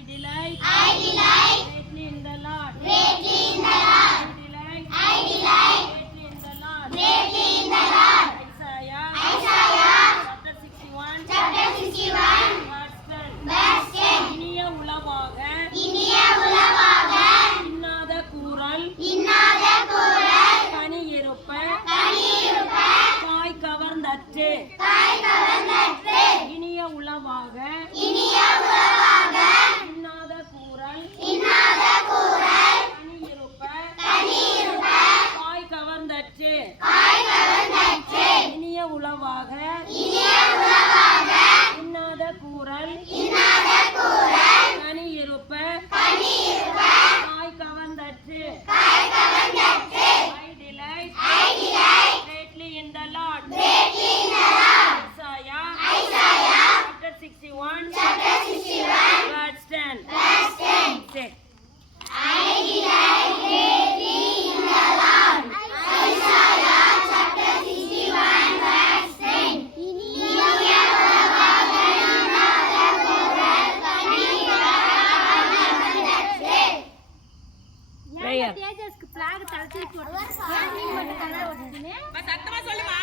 delight greatly in the Lord. I delight greatly in the Lord. Isaiah chapter 61 verse 10. இனிய உளவாக இன்னாத கூறல் கனி இருப்ப காய் கவர்ந்தற்று. இனிய உளவாக இன்னாத கூறல் கனி இருப்ப காய் கவர்ந்தற்று. இனிய உளவாக இன்னாத கூறல் கனி இருப்ப காய் கவர்ந்தற்று. I delight greatly in the Lord. Isaiah chapter 61 verse 10. Say. தேஜஸ்க்கு black தலச்சி போட்டு சத்தமா சொல்லுமா.